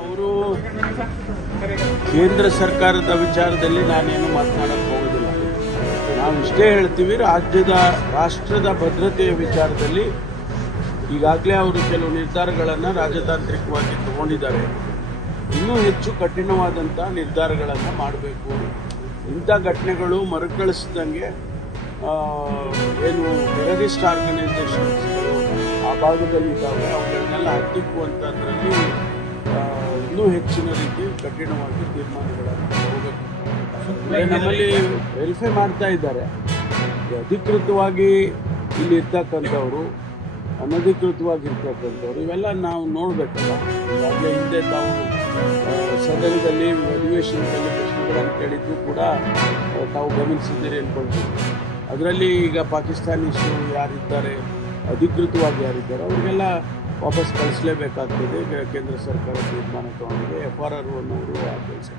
ಅವರು ಕೇಂದ್ರ ಸರ್ಕಾರದ ವಿಚಾರದಲ್ಲಿ ನಾನೇನು ಮಾತನಾಡಕ್ಕೆ ಹೋಗೋದಿಲ್ಲ. ನಾವು ಇಷ್ಟೇ ಹೇಳ್ತೀವಿ, ರಾಷ್ಟ್ರದ ಭದ್ರತೆಯ ವಿಚಾರದಲ್ಲಿ ಈಗಾಗಲೇ ಅವರು ಕೆಲವು ನಿರ್ಧಾರಗಳನ್ನು ರಾಜತಾಂತ್ರಿಕವಾಗಿ ತಗೊಂಡಿದ್ದಾರೆ. ಇನ್ನೂ ಹೆಚ್ಚು ಕಠಿಣವಾದಂಥ ನಿರ್ಧಾರಗಳನ್ನು ಮಾಡಬೇಕು. ಇಂಥ ಘಟನೆಗಳು ಮರುಕಳಿಸಿದಂಗೆ ಏನು ಟೆರರಿಸ್ಟ್ ಆರ್ಗನೈಸೇಷನ್ಸ್ಗಳು ಆ ಭಾಗದಲ್ಲಿದ್ದಾವೆ ಅವುಗಳನ್ನೆಲ್ಲ ಹತ್ತಿಕ್ಕುವಂಥದ್ರಲ್ಲಿ ಇನ್ನೂ ಹೆಚ್ಚಿನ ರೀತಿ ಕಠಿಣವಾಗಿ ತೀರ್ಮಾನಗಳನ್ನು ತಗೋಬೇಕು. ನಮ್ಮಲ್ಲಿ ವೆರಿಫೈ ಮಾಡ್ತಾ ಇದ್ದಾರೆ. ಅಧಿಕೃತವಾಗಿ ಇಲ್ಲಿ ಇರ್ತಕ್ಕಂಥವ್ರು, ಅನಧಿಕೃತವಾಗಿರ್ತಕ್ಕಂಥವ್ರು, ಇವೆಲ್ಲ ನಾವು ನೋಡಬೇಕಲ್ಲ. ಈಗಾಗಲೇ ಹಿಂದೆ ತಾವು ಸದನದಲ್ಲಿ ಅಧಿವೇಶನದಲ್ಲಿ ಪ್ರಶ್ನೆಗಳನ್ನು ಕೇಳಿದ್ದು ಕೂಡ ತಾವು ಗಮನಿಸಿದ್ದೀರಿ ಅಂದ್ಕೊಳ್ತೀವಿ. ಅದರಲ್ಲಿ ಈಗ ಪಾಕಿಸ್ತಾನೀಸರು ಯಾರಿದ್ದಾರೆ, ಅಧಿಕೃತವಾಗಿ ಯಾರಿದ್ದಾರೆ, ಅವರಿಗೆಲ್ಲ ವಾಪಸ್ ಕಳಿಸಲೇಬೇಕಾಗ್ತದೆ. ಕೇಂದ್ರ ಸರ್ಕಾರ ತೀರ್ಮಾನ ತಗೊಂಡಿದೆ. FRR ಅನ್ನೋರು ಆ ಕೆಲಸ